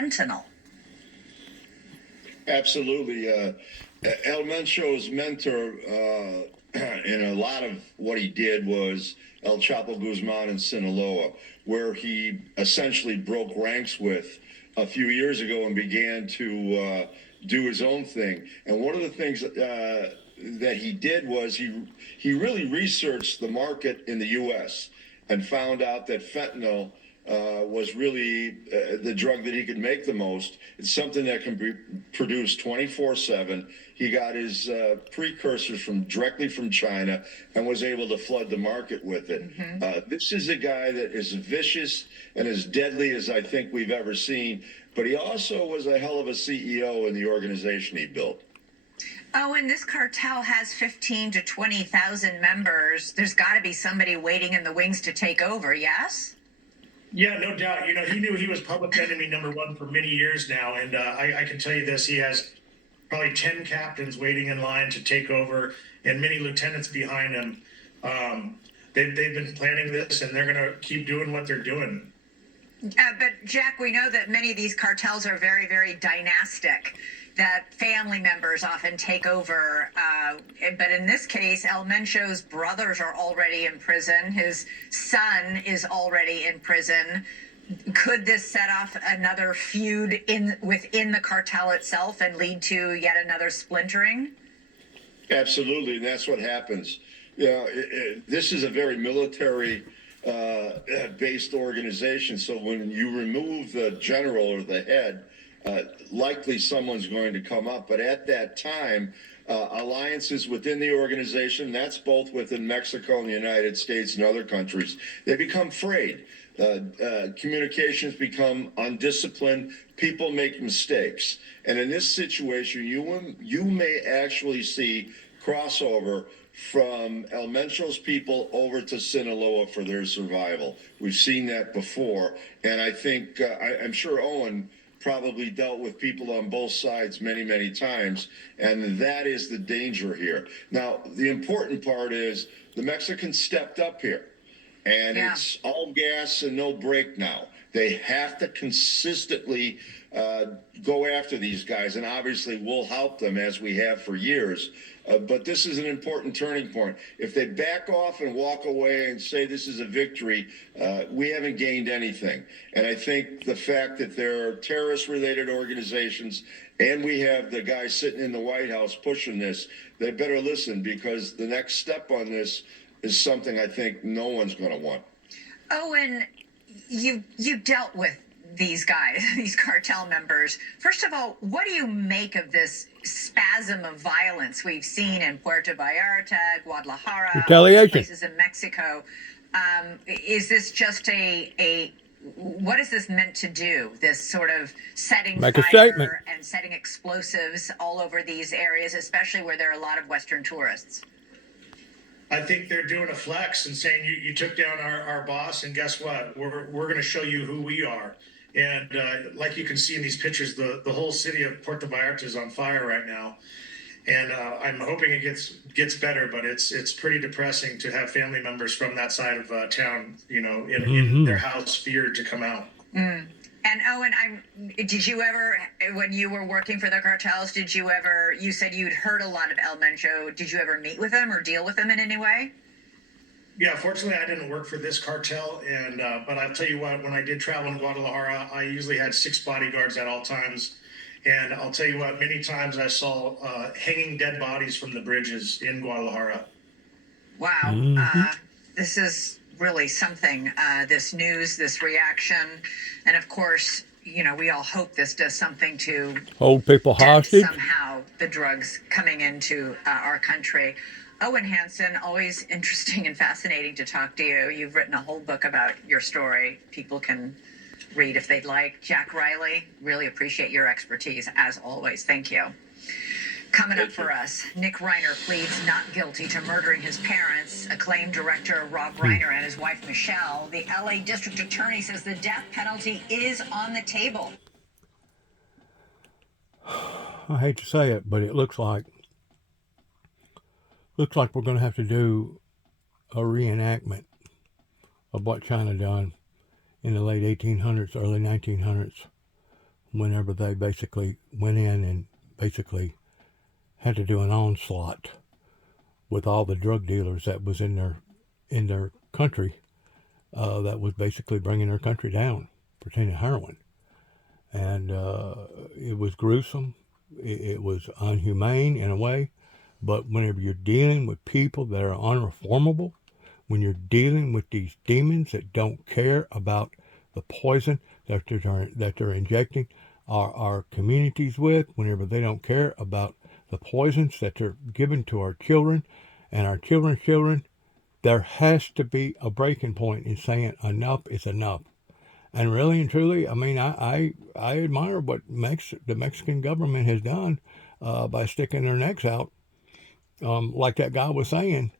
fentanyl. Absolutely. El Mencho's mentor in a lot of what he did was El Chapo Guzman in Sinaloa, where he essentially broke ranks with a few years ago and began to do his own thing. And one of the things that he did was he really researched the market in the U.S. and found out that fentanyl was really the drug that he could make the most. It's something that can be produced 24/7. He got his precursors directly from China and was able to flood the market with it. This is a guy that is vicious and as deadly as I think we've ever seen. But he also was a hell of a CEO in the organization he built. Oh, and this cartel has 15 to 20,000 members. There's got to be somebody waiting in the wings to take over, yes? Yeah, no doubt. He knew he was public enemy number one for many years now. And I can tell you this, he has probably 10 captains waiting in line to take over and many lieutenants behind him. They've been planning this, and they're going to keep doing what they're doing. But Jack, we know that many of these cartels are very, very dynastic, that family members often take over. But in this case, El Mencho's brothers are already in prison. His son is already in prison. Could this set off another feud within the cartel itself and lead to yet another splintering? Absolutely, and that's what happens. This is a very military based organization. So when you remove the general or the head, likely someone's going to come up. But at that time, alliances within the organization, that's both within Mexico and the United States and other countries, they become frayed. Communications become undisciplined. People make mistakes. And in this situation, you may actually see crossover from El Mencho's people over to Sinaloa for their survival. We've seen that before. And I think, I'm sure Owen probably dealt with people on both sides many, many times. And that is the danger here. Now, the important part is the Mexicans stepped up here. And it's all gas and no brake now. They have to consistently go after these guys. And obviously we'll help them as we have for years. But this is an important turning point. If they back off and walk away and say this is a victory, we haven't gained anything. And I think the fact that there are terrorist-related organizations and we have the guy sitting in the White House pushing this, they better listen, because the next step on this is something I think no one's going to want. Owen, you dealt with these guys, these cartel members. First of all, what do you make of this spasm of violence we've seen in Puerto Vallarta, Guadalajara, retaliation, places in Mexico? Is this just what is this meant to do? This sort of setting fire and setting explosives all over these areas, especially where there are a lot of Western tourists? I think they're doing a flex and saying, you took down our boss, and guess what? We're going to show you who we are. And like you can see in these pictures, the whole city of Puerto Vallarta is on fire right now. And I'm hoping it gets better, but it's pretty depressing to have family members from that side of town, in their house, feared to come out. And Owen, did you ever, when you were working for the cartels, you said you'd heard a lot of El Mencho. Did you ever meet with him or deal with him in any way? Yeah, fortunately, I didn't work for this cartel, but I'll tell you what, when I did travel in Guadalajara, I usually had 6 bodyguards at all times. And I'll tell you what, many times I saw hanging dead bodies from the bridges in Guadalajara. Wow. This is really something, this news, this reaction. And of course, we all hope this does something to hold people hostage. Somehow the drugs coming into our country. Owen Hansen, always interesting and fascinating to talk to you. You've written a whole book about your story. People can read if they'd like. Jack Riley, really appreciate your expertise as always. Thank you. Coming up for us, Nick Reiner pleads not guilty to murdering his parents. Acclaimed director Rob Reiner and his wife Michelle. The LA District Attorney says the death penalty is on the table. I hate to say it, but it looks like we're going to have to do a reenactment of what China done in the late 1800s, early 1900s, whenever they basically went in and basically had to do an onslaught with all the drug dealers that was in their country, that was basically bringing their country down, pertaining to heroin. And it was gruesome. It was unhumane in a way. But whenever you're dealing with people that are unreformable, when you're dealing with these demons that don't care about the poison that they're injecting our communities with, whenever they don't care about the poisons that they're giving to our children and our children's children, there has to be a breaking point in saying enough is enough. And really and truly, I mean, I admire what the Mexican government has done by sticking their necks out. Like that guy was saying,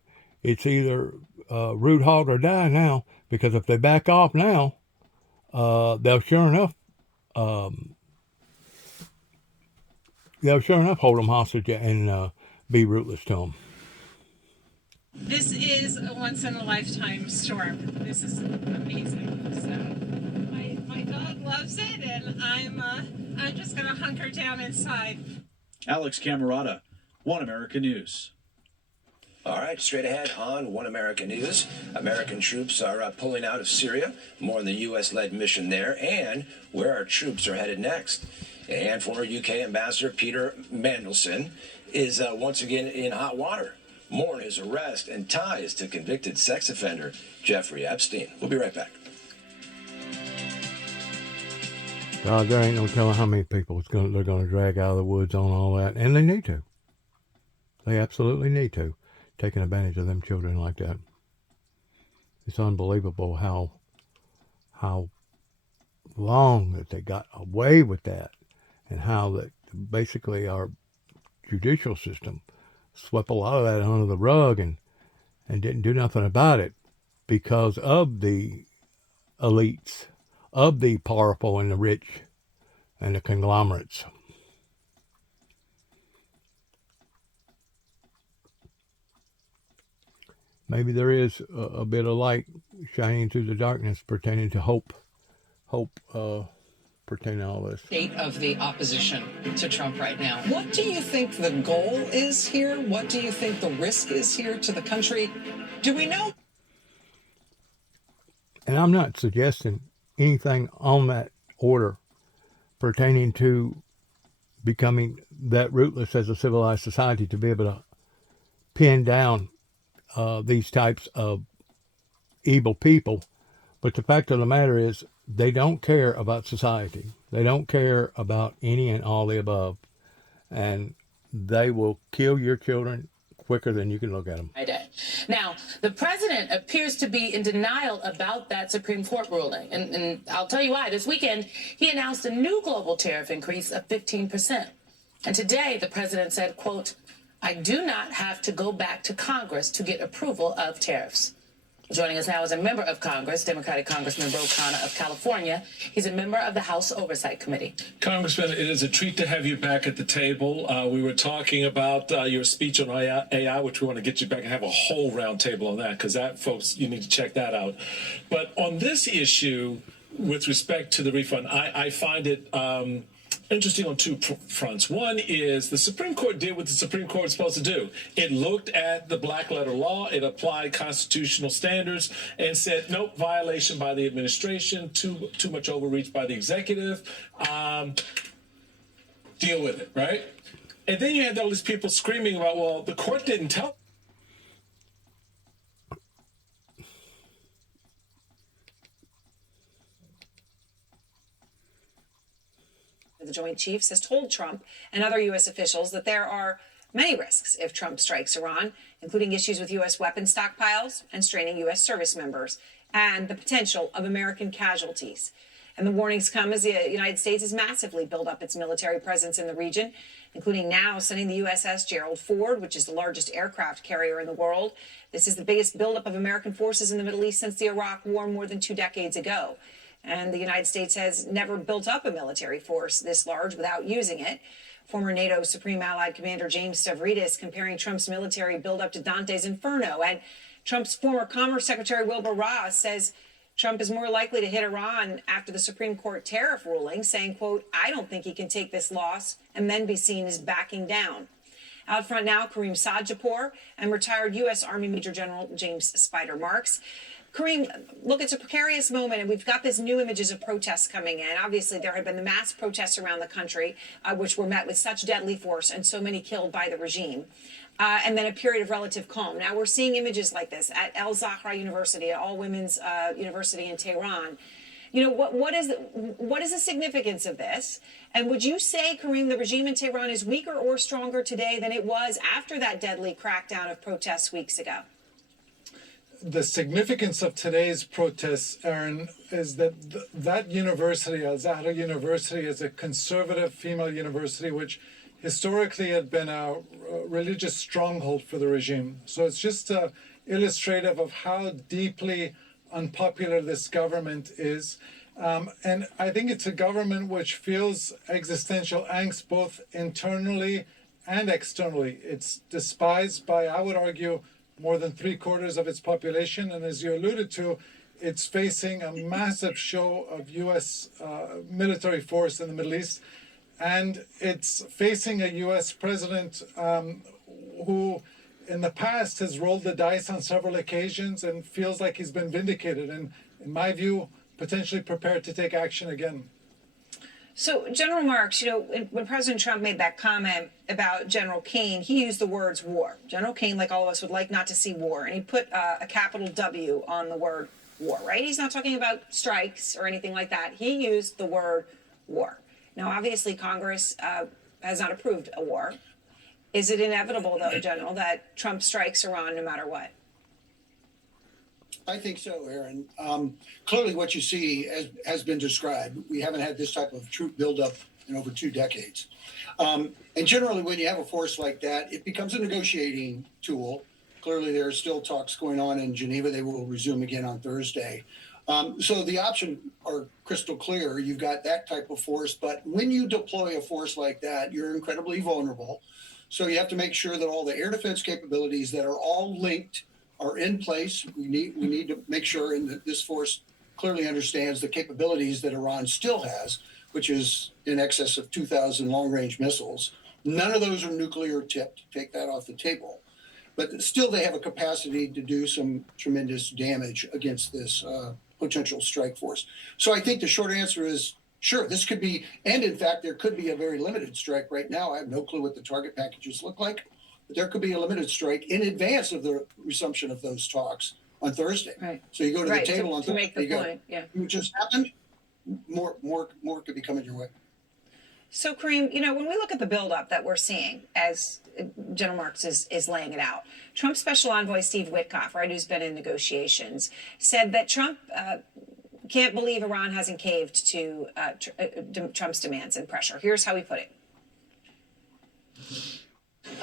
it's either root hog or die now, because if they back off now, they'll sure enough hold them hostage and be rootless to them. This is a once-in-a-lifetime storm. This is amazing. So my dog loves it, and I'm just gonna hunker down inside. Alex Camerata, One America News. All right, straight ahead on One America News. American troops are pulling out of Syria. More on the U.S.-led mission there and where our troops are headed next. And former UK Ambassador Peter Mandelson is once again in hot water. More on his arrest and ties to convicted sex offender Jeffrey Epstein. We'll be right back. God, there ain't no telling how many people they're going to drag out of the woods on all that. And they need to. They absolutely need to. Taking advantage of them children like that. It's unbelievable how long that they got away with that, and how that basically our judicial system swept a lot of that under the rug and didn't do nothing about it because of the elites, of the powerful and the rich and the conglomerates. Maybe there is a bit of light shining through the darkness pertaining to hope pertaining to all this. State of the opposition to Trump right now. What do you think the goal is here? What do you think the risk is here to the country? Do we know? And I'm not suggesting anything on that order pertaining to becoming that rootless as a civilized society to be able to pin down these types of evil people. But the fact of the matter is, they don't care about society. They don't care about any and all the above. And they will kill your children quicker than you can look at them. Now, the president appears to be in denial about that Supreme Court ruling. And I'll tell you why. This weekend, he announced a new global tariff increase of 15%. And today, the president said, quote, "I do not have to go back to Congress to get approval of tariffs." Joining us now is a member of Congress, Democratic Congressman Ro Khanna of California. He's a member of the House Oversight Committee. Congressman, it is a treat to have you back at the table. We were talking about your speech on AI, which we want to get you back and have a whole round table on that, because that, folks, you need to check that out. But on this issue, with respect to the refund, I find it interesting on two fronts. One is the Supreme Court did what the Supreme Court is supposed to do. It looked at the black letter law, it applied constitutional standards, and said, nope, violation by the administration, too much overreach by the executive. Deal with it, right? And then you had all these people screaming about, well, the court didn't tell. The Joint Chiefs has told Trump and other U.S. officials that there are many risks if Trump strikes Iran, including issues with U.S. weapons stockpiles and straining U.S. service members, and the potential of American casualties. And the warnings come as the United States has massively built up its military presence in the region, including now sending the USS Gerald Ford, which is the largest aircraft carrier in the world. This is the biggest buildup of American forces in the Middle East since the Iraq War more than 2 decades ago. And the United States has never built up a military force this large without using it. Former NATO Supreme Allied Commander James Stavridis comparing Trump's military buildup to Dante's Inferno. And Trump's former Commerce Secretary Wilbur Ross says Trump is more likely to hit Iran after the Supreme Court tariff ruling, saying, quote, I don't think he can take this loss and then be seen as backing down. Out front now, Kareem Sajapur and retired U.S. Army Major General James Spider Marks. Kareem, look, it's a precarious moment, and we've got these new images of protests coming in. Obviously, there have been the mass protests around the country, which were met with such deadly force and so many killed by the regime. And then a period of relative calm. Now we're seeing images like this at El Zahra University, an all-women's university in Tehran. You know, what is the significance of this? And would you say, Kareem, the regime in Tehran is weaker or stronger today than it was after that deadly crackdown of protests weeks ago? The significance of today's protests, Aaron, is that that university, Al Zahra University, is a conservative female university which historically had been a religious stronghold for the regime. So it's just illustrative of how deeply unpopular this government is. And I think it's a government which feels existential angst both internally and externally. It's despised by, I would argue, more than 3/4 of its population. And as you alluded to, it's facing a massive show of U.S. Military force in the Middle East. And it's facing a U.S. president who, in the past, has rolled the dice on several occasions and feels like he's been vindicated. And in my view, potentially prepared to take action again. So, General Marks, you know, when President Trump made that comment about General Kane, he used the words war. General Kane, like all of us, would like not to see war. And he put a capital W on the word war, right? He's not talking about strikes or anything like that. He used the word war. Now, obviously, Congress has not approved a war. Is it inevitable, though, General, that Trump strikes Iran no matter what? I think so, Aaron. Clearly, what you see has been described. We haven't had this type of troop buildup in over 2 decades. And generally, when you have a force like that, it becomes a negotiating tool. Clearly, there are still talks going on in Geneva. They will resume again on Thursday. So the options are crystal clear. You've got that type of force. But when you deploy a force like that, you're incredibly vulnerable. So you have to make sure that all the air defense capabilities that are all linked are in place. We need to make sure that this force clearly understands the capabilities that Iran still has, which is in excess of 2,000 long-range missiles. None of those are nuclear tipped. Take that off the table. But still, they have a capacity to do some tremendous damage against this potential strike force. So I think the short answer is, sure, this could be, and in fact, there could be a very limited strike right now. I have no clue what the target packages look like, but there could be a limited strike in advance of the resumption of those talks on Thursday. Right. So you go to the table on Thursday. To Thursday. make the point, yeah. What just happened? More could be coming your way. So, Kareem, you know, when we look at the buildup that we're seeing as General Marks is laying it out, Trump's special envoy, Steve Witkoff, right, who's been in negotiations, said that Trump can't believe Iran hasn't caved to Trump's demands and pressure. Here's how he put it.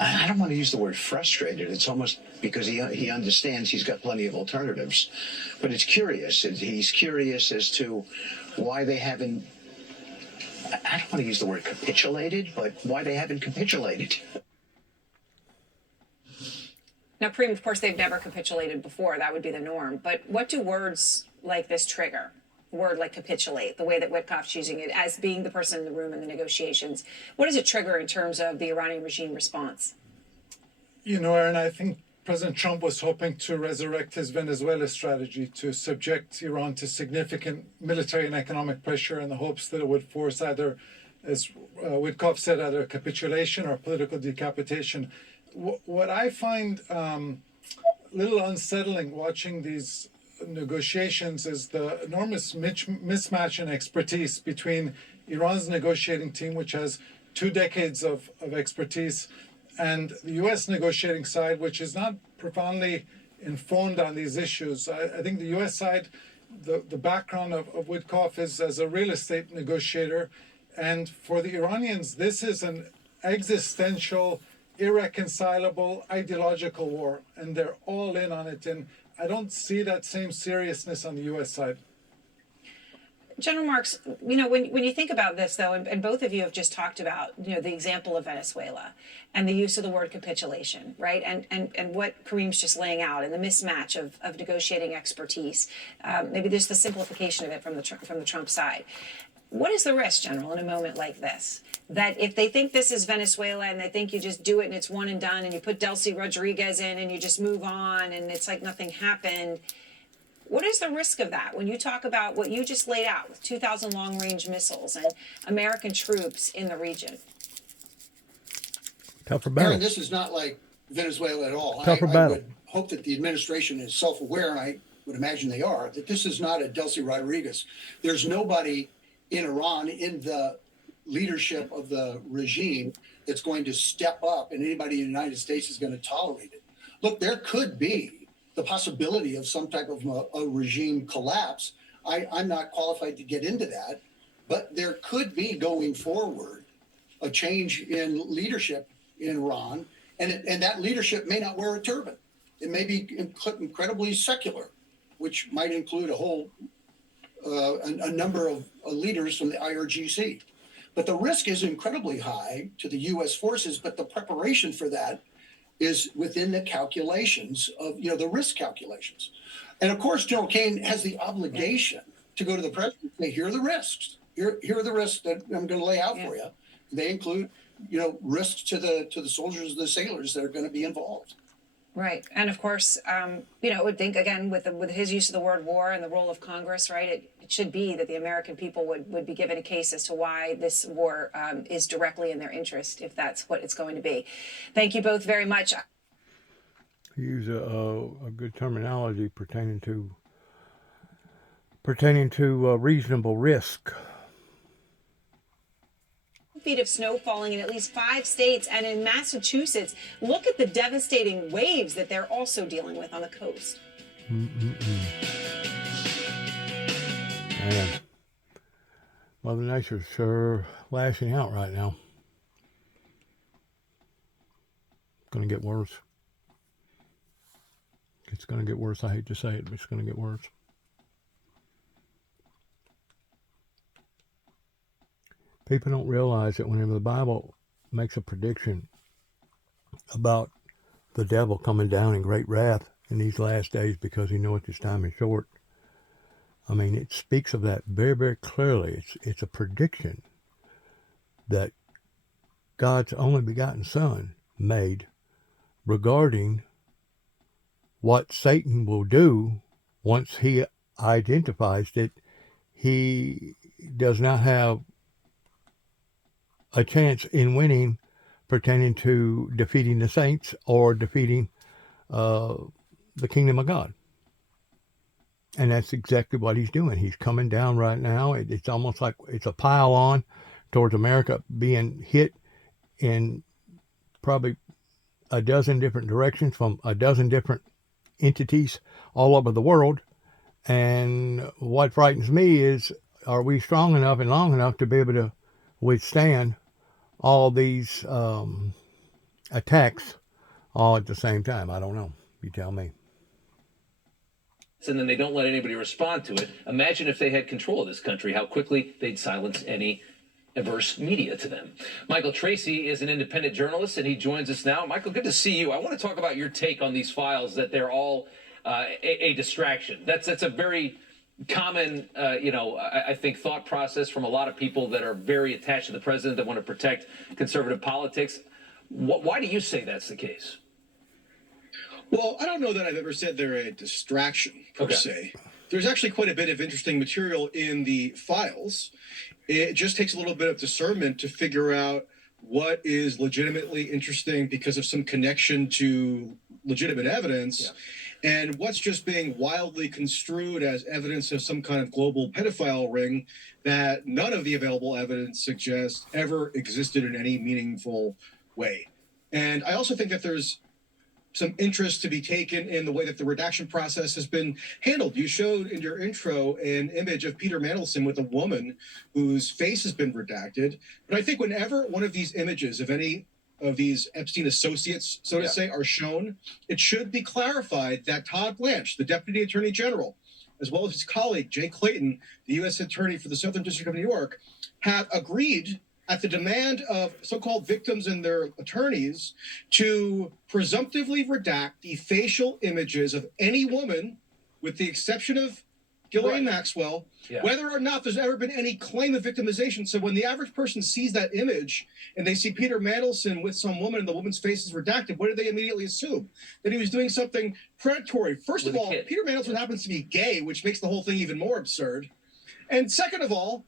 I don't want to use the word frustrated. It's almost because he understands he's got plenty of alternatives. But it's curious. He's curious as to why they haven't, I don't want to use the word capitulated, but why they haven't capitulated. Now, Kareem, of course, they've never capitulated before. That would be the norm. But what do words like this trigger? A word like capitulate, the way that Witkoff's using it as being the person in the room in the negotiations. What does it trigger in terms of the Iranian regime response? You know, Aaron, I think President Trump was hoping to resurrect his Venezuela strategy to subject Iran to significant military and economic pressure in the hopes that it would force either, as Witkoff said, either capitulation or political decapitation. What I find a little unsettling watching these negotiations is the enormous mismatch in expertise between Iran's negotiating team, which has 2 decades of expertise, and the U.S. negotiating side, which is not profoundly informed on these issues. I think the U.S. side, the background of Witkoff is as a real estate negotiator, and for the Iranians, this is an existential, irreconcilable, ideological war, and they're all in on it. And I don't see that same seriousness on the U.S. side. General Marks, you know, when you think about this, though, and both of you have just talked about, you know, the example of Venezuela and the use of the word capitulation, right? And what Kareem's just laying out and the mismatch of negotiating expertise, maybe there's the simplification of it from the Trump side. What is the risk, General, in a moment like this? That if they think this is Venezuela and they think you just do it and it's one and done and you put Delcy Rodriguez in and you just move on and it's like nothing happened, what is the risk of that when you talk about what you just laid out with 2,000 long-range missiles and American troops in the region? Tougher battle. Aaron, this is not like Venezuela at all. Tougher I battle. would hope that the administration is self-aware, and I would imagine they are, that this is not a Delcy Rodriguez. There's nobody in Iran, in the leadership of the regime, that's going to step up, and anybody in the United States is going to tolerate it. Look, there could be the possibility of some type of a regime collapse. I'm not qualified to get into that, but there could be going forward a change in leadership in Iran, and that leadership may not wear a turban. It may be incredibly secular, which might include a number of leaders from the IRGC. But the risk is incredibly high to the U.S. forces, but the preparation for that is within the calculations of, you know, the risk calculations. And of course, General Kane has the obligation to go to the president and say, here are the risks. Here are the risks that I'm going to lay out for you. They include, you know, risks to the soldiers, the sailors that are going to be involved. Right. And of course, you know, I would think, again, with his use of the word war and the role of Congress, right, it should be that the American people would be given a case as to why this war is directly in their interest, if that's what it's going to be. Thank you both very much. Use a good terminology pertaining to reasonable risk. Feet of snow falling in at least 5 states, and in Massachusetts, look at the devastating waves that they're also dealing with on the coast. Man, Mother Nature's sure lashing out right now. It's going to get worse. It's going to get worse. I hate to say it, but it's going to get worse. People don't realize that whenever the Bible makes a prediction about the devil coming down in great wrath in these last days because he knows his time is short, I mean, it speaks of that very, very clearly. It's a prediction that God's only begotten Son made regarding what Satan will do once he identifies that he does not have a chance in winning pertaining to defeating the saints or defeating the kingdom of God. And that's exactly what he's doing. He's coming down right now. It's almost like it's a pile on towards America being hit in probably a dozen different directions from a dozen different entities all over the world. And what frightens me is, are we strong enough and long enough to be able to withstand all these attacks all at the same time? I don't know. You tell me. And then they don't let anybody respond to it. Imagine if they had control of this country, how quickly they'd silence any adverse media to them. Michael Tracy is an independent journalist, and he joins us now. Michael, good to see you. I want to talk about your take on these files, that they're all a distraction. That's a very common, I think, thought process from a lot of people that are very attached to the president, that want to protect conservative politics. Why do you say that's the case? Well, I don't know that I've ever said they're a distraction, per se. There's actually quite a bit of interesting material in the files. It just takes a little bit of discernment to figure out what is legitimately interesting because of some connection to legitimate evidence, and what's just being wildly construed as evidence of some kind of global pedophile ring that none of the available evidence suggests ever existed in any meaningful way. And I also think that there's some interest to be taken in the way that the redaction process has been handled. You showed in your intro an image of Peter Mandelson with a woman whose face has been redacted. But I think whenever one of these images of any of these Epstein associates, so to say, are shown, it should be clarified that Todd Blanche, the Deputy Attorney General, as well as his colleague, Jay Clayton, the U.S. Attorney for the Southern District of New York, have agreed at the demand of so-called victims and their attorneys to presumptively redact the facial images of any woman, with the exception of Ghislaine Maxwell, whether or not there's ever been any claim of victimization. So when the average person sees that image and they see Peter Mandelson with some woman and the woman's face is redacted, what do they immediately assume? That he was doing something predatory. First of all, Peter Mandelson happens to be gay, which makes the whole thing even more absurd. And second of all,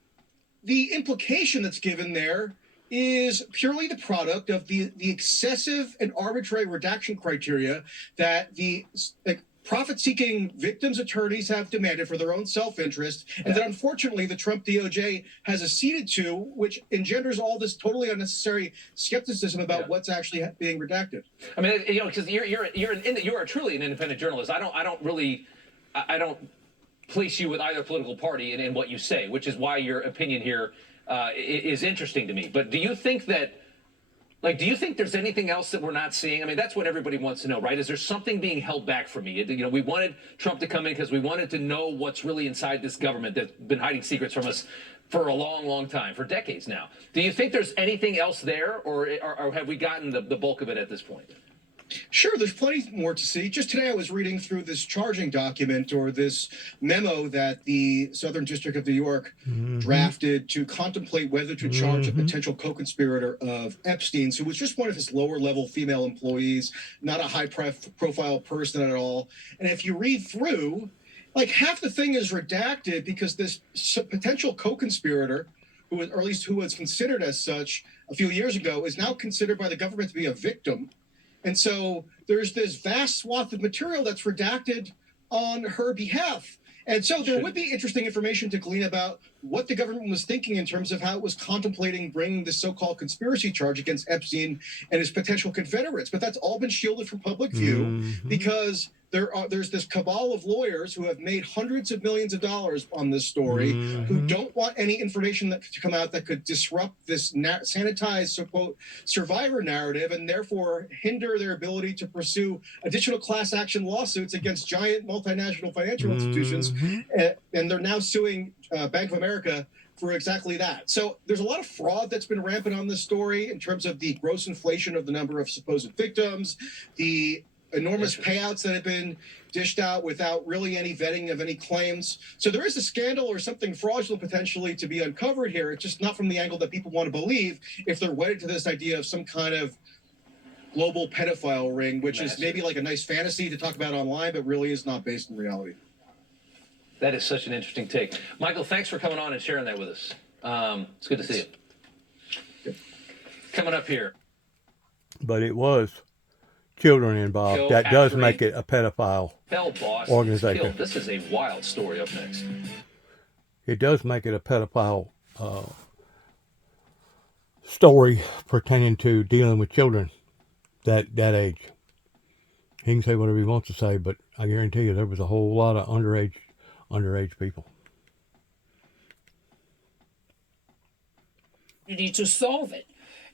the implication that's given there is purely the product of the excessive and arbitrary redaction criteria that the profit-seeking victims' attorneys have demanded for their own self-interest, and that unfortunately the Trump DOJ has acceded to, which engenders all this totally unnecessary skepticism about what's actually being redacted. I mean, you know, because you are truly an independent journalist. I don't place you with either political party in what you say, which is why your opinion here is interesting to me. But do you think that? Like, do you think there's anything else that we're not seeing? I mean, that's what everybody wants to know, right? Is there something being held back from me? You know, we wanted Trump to come in because we wanted to know what's really inside this government that's been hiding secrets from us for a long, long time, for decades now. Do you think there's anything else there, or have we gotten the bulk of it at this point? Sure, there's plenty more to see. Just today I was reading through this charging document, or this memo that the Southern District of New York drafted to contemplate whether to charge a potential co-conspirator of Epstein's, who was just one of his lower-level female employees, not a high-profile person at all. And if you read through, like, half the thing is redacted because this potential co-conspirator, or at least who was considered as such a few years ago, is now considered by the government to be a victim. And so there's this vast swath of material that's redacted on her behalf. And so there would be interesting information to glean about what the government was thinking in terms of how it was contemplating bringing this so-called conspiracy charge against Epstein and his potential confederates. But that's all been shielded from public view because there's this cabal of lawyers who have made hundreds of millions of dollars on this story, who don't want any information to come out that could disrupt this sanitized, so-quote, survivor narrative, and therefore hinder their ability to pursue additional class action lawsuits against giant multinational financial institutions. And they're now suing Bank of America for exactly that. So there's a lot of fraud that's been rampant on this story in terms of the gross inflation of the number of supposed victims, the enormous payouts that have been dished out without really any vetting of any claims. So there is a scandal or something fraudulent potentially to be uncovered here. It's just not from the angle that people want to believe if they're wedded to this idea of some kind of global pedophile ring, which is maybe like a nice fantasy to talk about online, but really is not based in reality. That is such an interesting take. Michael, thanks for coming on and sharing that with us. It's good to see you. Coming up here. But it was children involved. That does make it a pedophile organization. This is a wild story up next. It does make it a pedophile story pertaining to dealing with children that age. He can say whatever he wants to say, but I guarantee you there was a whole lot of underage people. To solve it.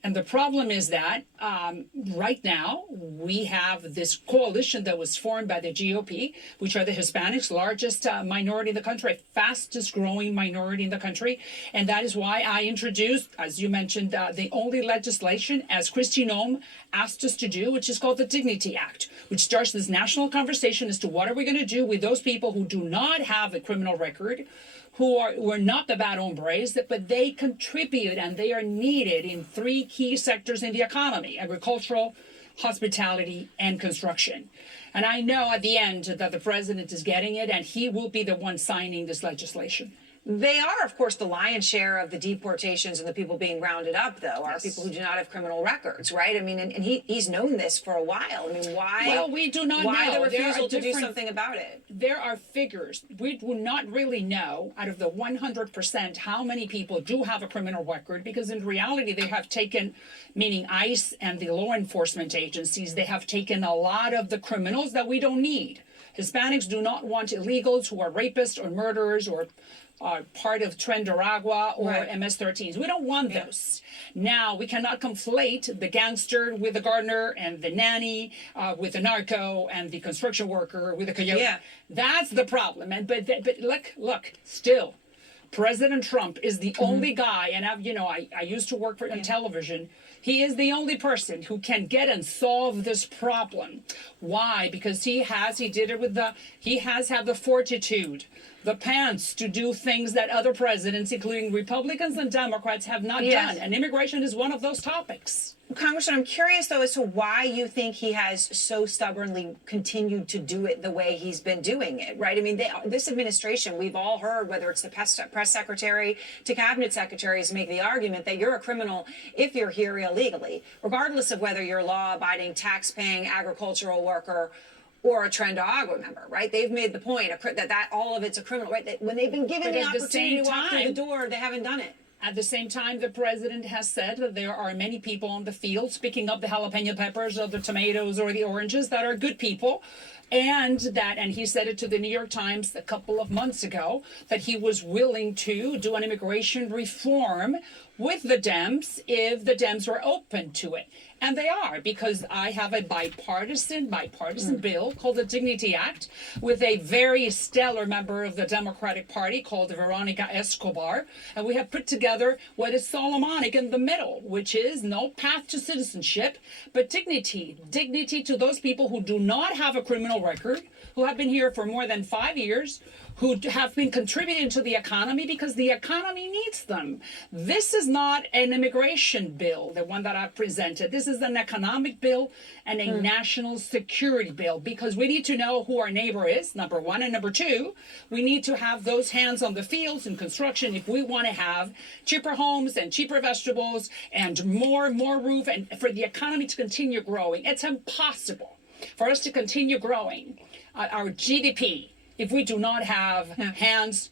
And the problem is that right now we have this coalition that was formed by the GOP, which are the Hispanics, largest minority in the country, fastest growing minority in the country. And that is why I introduced, as you mentioned, the only legislation, as Kristi Noem asked us to do, which is called the Dignity Act, which starts this national conversation as to what are we going to do with those people who do not have a criminal record, who are not the bad hombres, but they contribute and they are needed in three key sectors in the economy: agricultural, hospitality, and construction. And I know at the end that the president is getting it, and he will be the one signing this legislation. They are, of course, the lion's share of the deportations and the people being rounded up, though, are people who do not have criminal records, right? I mean, and he's known this for a while. I mean, why? Well, we do not know. Why the refusal to do something about it? There are figures. We do not really know out of the 100% how many people do have a criminal record, because in reality they have taken, meaning ICE and the law enforcement agencies, they have taken a lot of the criminals that we don't need. Hispanics do not want illegals who are rapists or murderers or are part of Trendaragua or Right. MS-13s. We don't want those. Now, we cannot conflate the gangster with the gardener and the nanny with the narco and the construction worker with the coyote. Yeah. That's the problem. And but look, still, President Trump is the only guy, and I used to work on television. He is the only person who can get and solve this problem. Why? Because he has had the fortitude, the pants to do things that other presidents, including Republicans and Democrats, have not Yes. done. And immigration is one of those topics. Congressman, I'm curious though as to why you think he has so stubbornly continued to do it the way he's been doing it, right? I mean, this administration, we've all heard, whether it's the press secretary to cabinet secretaries, make the argument that you're a criminal if you're here illegally, regardless of whether you're a law-abiding, tax-paying agricultural worker or a Trendaragua member, right? They've made the point that all of it's a criminal, right? That when they've been given But the at the opportunity same to walk through the time- door, they haven't done it. At the same time, the president has said that there are many people on the fields picking up the jalapeno peppers or the tomatoes or the oranges that are good people. And he said it to the New York Times a couple of months ago, that he was willing to do an immigration reform with the Dems if the Dems were open to it. And they are, because I have a bipartisan bill called the Dignity Act with a very stellar member of the Democratic Party called Veronica Escobar. And we have put together what is Solomonic in the middle, which is no path to citizenship, but dignity. Dignity to those people who do not have a criminal record, who have been here for more than 5 years, who have been contributing to the economy because the economy needs them. This is not an immigration bill, the one that I've presented. This is an economic bill and a national security bill, because we need to know who our neighbor is, number one. And number two, we need to have those hands on the fields in construction if we want to have cheaper homes and cheaper vegetables and more roof, and for the economy to continue growing. It's impossible for us to continue growing our GDP if we do not have hands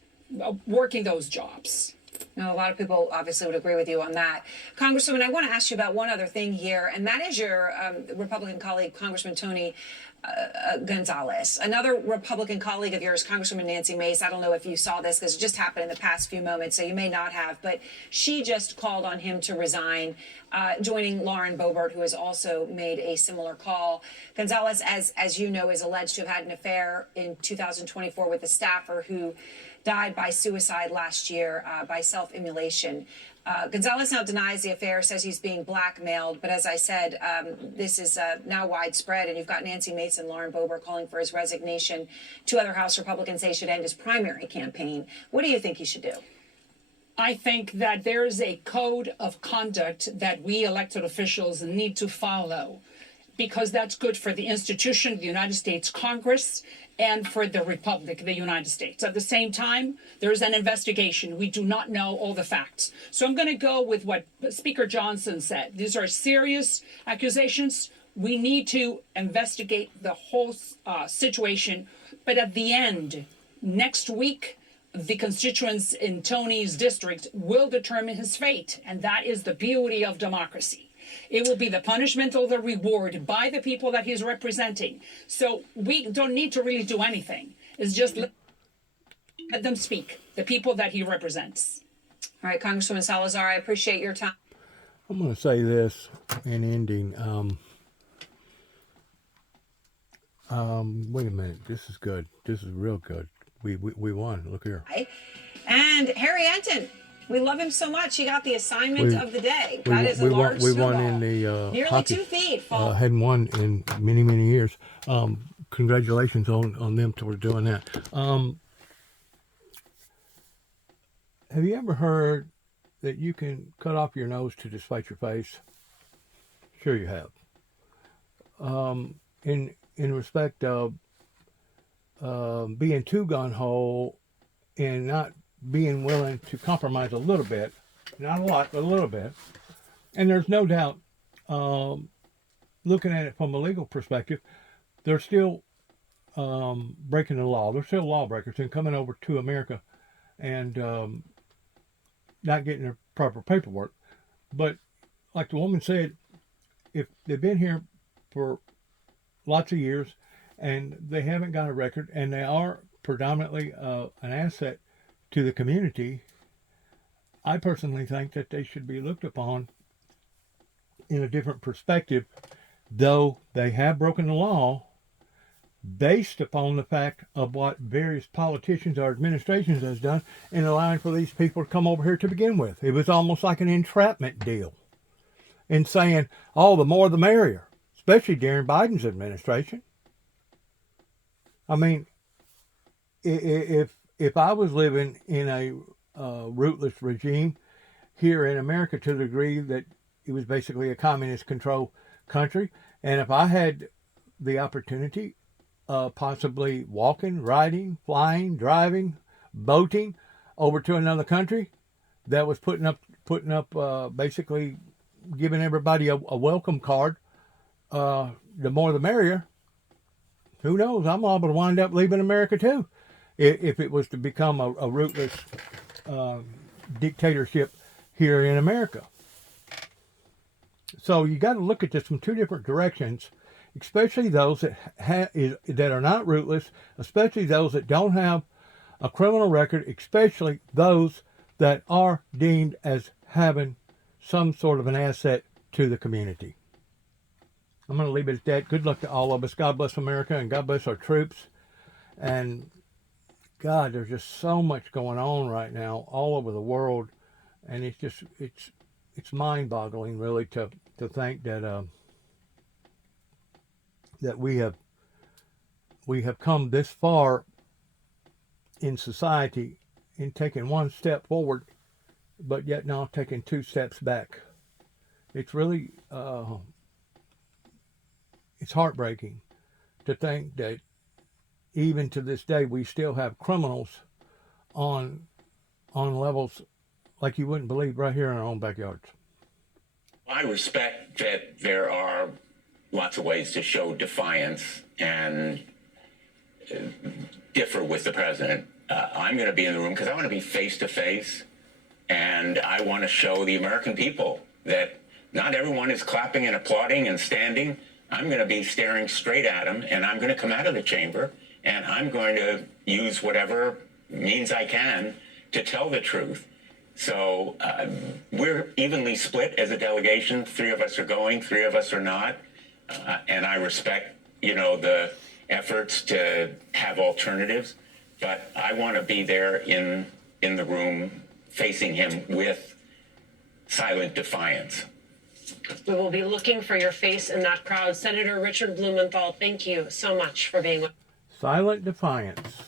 working those jobs. No, a lot of people obviously would agree with you on that. Congresswoman, I want to ask you about one other thing here, and that is your Republican colleague, Congressman Tony Gonzalez. Another Republican colleague of yours, Congresswoman Nancy Mace, I don't know if you saw this because it just happened in the past few moments, so you may not have, but she just called on him to resign, joining Lauren Boebert, who has also made a similar call. Gonzalez, as you know, is alleged to have had an affair in 2024 with a staffer who died by suicide last year by self-immolation. Gonzalez now denies the affair, says he's being blackmailed. But as I said, this is now widespread, and you've got Nancy Mace and Lauren Boebert calling for his resignation. Two other House Republicans say he should end his primary campaign. What do you think he should do? I think that there is a code of conduct that we elected officials need to follow, because that's good for the institution, the United States Congress, and for the Republic, the United States. At the same time, there's an investigation. We do not know all the facts. So I'm going to go with what Speaker Johnson said. These are serious accusations. We need to investigate the whole situation. But at the end, next week, the constituents in Tony's district will determine his fate. And that is the beauty of democracy. It will be the punishment or the reward by the people that he's representing. So we don't need to really do anything. It's just let them speak, the people that he represents. All right, Congresswoman Salazar, I appreciate your time. I'm going to say this in ending. Wait a minute. This is good. This is real good. We won. Look here. And Harry Enton. We love him so much. He got the assignment of the day. That is a large we snowball. won in the nearly hockey. 2 feet. Hadn't won in many years. Congratulations on them for doing that. Have you ever heard that you can cut off your nose to despite your face? Sure you have. In respect of being too gun-ho and not being willing to compromise a little bit, not a lot, but a little bit. And there's no doubt, looking at it from a legal perspective, they're still breaking the law. They're still lawbreakers and coming over to America and not getting their proper paperwork. But like the woman said, if they've been here for lots of years and they haven't got a record and they are predominantly an asset to the community, I personally think that they should be looked upon in a different perspective, though they have broken the law based upon the fact of what various politicians or administrations has done in allowing for these people to come over here to begin with. It was almost like an entrapment deal in saying, oh, the more the merrier, especially during Biden's administration. I mean, if I was living in a rootless regime here in America to the degree that it was basically a communist control country, and if I had the opportunity possibly walking, riding, flying, driving, boating over to another country that was putting up basically giving everybody a welcome card, the more the merrier. Who knows? I'm liable to wind up leaving America too, if it was to become a rootless dictatorship here in America. So you got to look at this from two different directions, especially those that are not rootless, especially those that don't have a criminal record, especially those that are deemed as having some sort of an asset to the community. I'm going to leave it at that. Good luck to all of us. God bless America and God bless our troops. And God, there's just so much going on right now all over the world, and it's mind-boggling really to think that that we have come this far in society in taking one step forward, but yet now taking two steps back. It's really it's heartbreaking to think that even to this day we still have criminals on levels like you wouldn't believe right here in our own backyards. I respect that there are lots of ways to show defiance and differ with the president. I'm going to be in the room because I want to be face to face, and I want to show the American people that not everyone is clapping and applauding and standing. I'm going to be staring straight at them, and I'm going to come out of the chamber, and I'm going to use whatever means I can to tell the truth. So we're evenly split as a delegation. 3 of us are going, 3 of us are not. And I respect, the efforts to have alternatives, but I want to be there in the room facing him with silent defiance. We will be looking for your face in that crowd. Senator Richard Blumenthal, thank you so much for being with us. Silent defiance.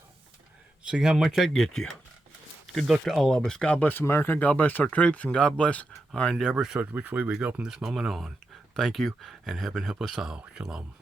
See how much that gets you. Good luck to all of us. God bless America. God bless our troops, and God bless our endeavors towards which way we go from this moment on. Thank you, and heaven help us all. Shalom.